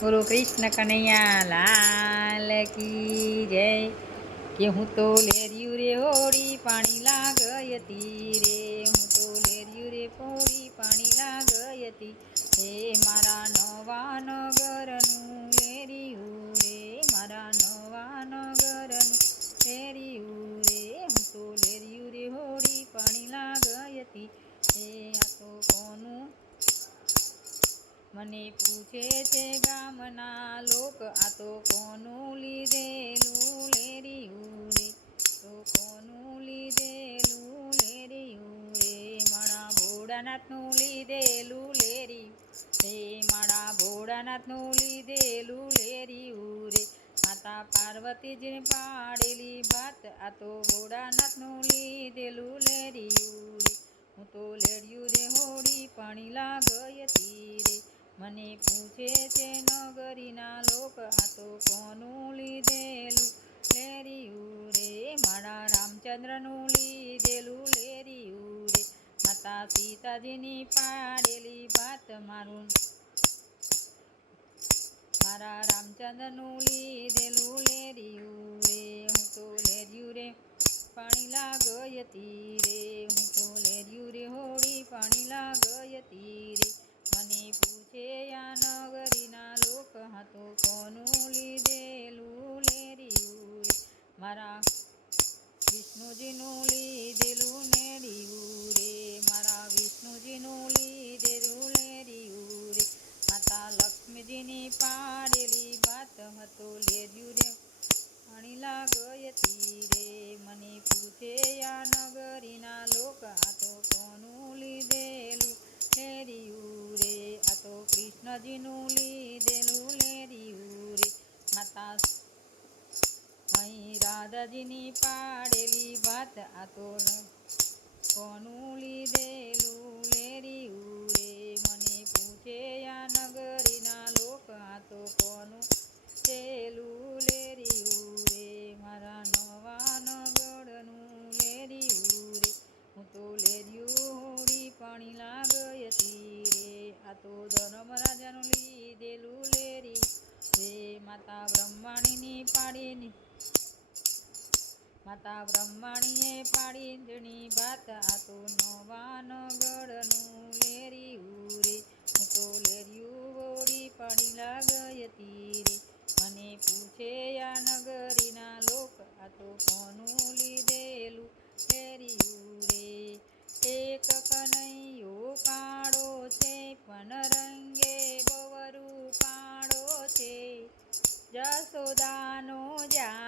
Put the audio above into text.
બોલો કૃષ્ણ કનૈયા લાલ કી જય. કે હું તો લેર્યું રે હોળી પાણી લાગયતી રે. હું તો લેર્યું રે હોળી પાણી લાગયતી. હે મારા નવા નગરનું લેર્યું રે. મારા નવા નગરનું લેર્યું રે. હું તો લેર્યું રે હોળી પાણી લાગયતી. મને પૂછે છે ગામના લોક, આ તો કોનું લીધેલું લેરિયું રે? તો કોનું લીધેલું લેરિયું રે? મારા ભોળાનાથનું લીધેલું લેરી રે? મારા ભોળાનાથનું લીધેલું લેરિયું રે? માતા પાર્વતીજીને પાડેલી ભાત આ તો ભોળાનાથનું લીધેલું લેરિયું રે? હું તો લેડ્યું રે પૂછે તે નગરીના લોક આ તો કોનું લીધેલું લેરિયું રે? મારા રામચંદ્રનું લીધેલું લેરિયું રે. માતા સીતાજીની પાડેલી વાત મારું મારા રામચંદ્રનું લીધેલું લેરિયું રે. હું તો લેરિયું રે. પાણી લાગયતી રે. વિષ્ણુજીનું લીધેલું નેડિયું રે મારા વિષ્ણુજીનું લીધેલું લેરિયું રે માતા લક્ષ્મીજીની પાડેલી વાત હતો, લેજ્યું રે લાગયતી રે. મને પૂછે નગરીના લોક, આ તો કોનું લીધેલું લેરિયું રે આ તો કૃષ્ણજીનું લીધેલું રાધાજીની પાડેલી વાત આ તો કોનું લીધેલું લેરી રે મને પૂછે આ નગરીના લોક આ તો કોનું છેલું લેરી રે મારા નવા નગરનું લેરી રે હું તો લેરિયું હોળી પાણી લાગયતી રે, આ તો ધર્મરાજાનું લીધેલું લેરી રે માતા બ્રહ્માણીની પાડીની માતા બ્રહ્માણીએ પાડી જણી વાત આ તો નવા લેરી ઉરે હું તો લેરિયું વોરી પાણી લાગયતી રે મને પૂછે આ નગરીના લોક, આ તો કોનું લીધેલું લેરિયું રે? એક કનૈયો કાળો છે, પણ રંગે બવરું કાળો છે. જસોદાનો જાયો